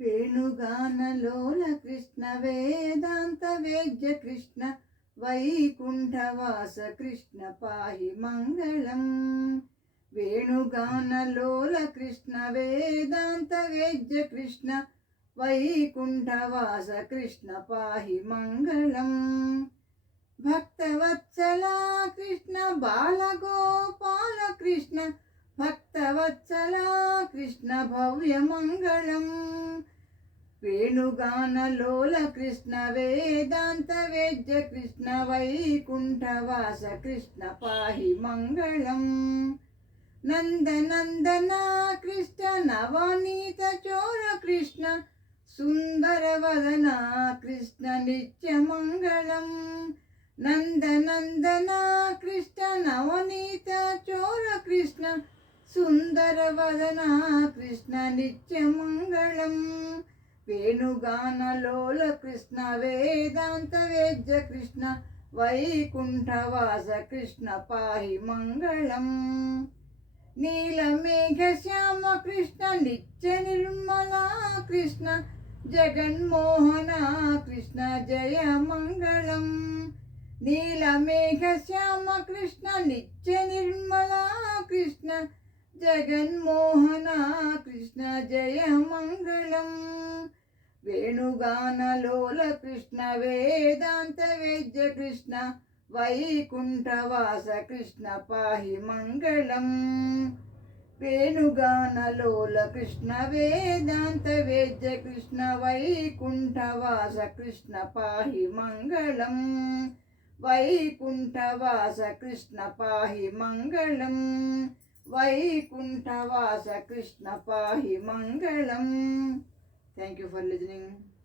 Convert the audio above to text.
వేణుగానలోల కృష్ణ వేదాంత వేద్య కృష్ణ వైకుంఠవాస కృష్ణ పాహి మంగళం. వేణుగానలోల కృష్ణ వేదాంత వేద్య కృష్ణ వైకుంఠవాస కృష్ణ పాహి మంగళం. భక్తవత్సలా కృష్ణ బాలగోపాల కృష్ణ భక్తవత్సలా కృష్ణ భవ్యమంగళం. వేణుగానలోల కృష్ణ వేదాంత వేద్య కృష్ణ వైకుంఠవాస కృష్ణ పాహి మంగళం. నందనందన కృష్ణ నవనీత చోర కృష్ణ సుందరవదన కృష్ణ నిత్యమంగళం. నందనందన కృష్ణ నవనీత చోర కృష్ణ సుందరవదన కృష్ణ నిత్యమంగళం. వేణుగానలోల కృష్ణ వేదాంత వేద్య కృష్ణ వైకుంఠవాస కృష్ణ పాహి మంగళం. నీలమేఘ శ్యామ కృష్ణ నిత్య నిర్మలా కృష్ణ జగన్మోహన కృష్ణ జయ మంగళం. నీలమేఘ శ్యామ కృష్ణ నిత్య నిర్మలా కృష్ణ జగన్మోహన కృష్ణ జయ మంగళం. వేణుగానలోల కృష్ణ వేదాంత వేద్య కృష్ణ వైకుంఠవాస కృష్ణ పాహి మంగళం. వేణుగానలోల కృష్ణ వేదాంత వేద్య కృష్ణ వైకుంఠవాస కృష్ణ పాహి మంగళం. వైకుంఠవాస కృష్ణ పాహి మంగళం. వైకుంఠవాస కృష్ణ పాహి మంగళం. Thank you for listening.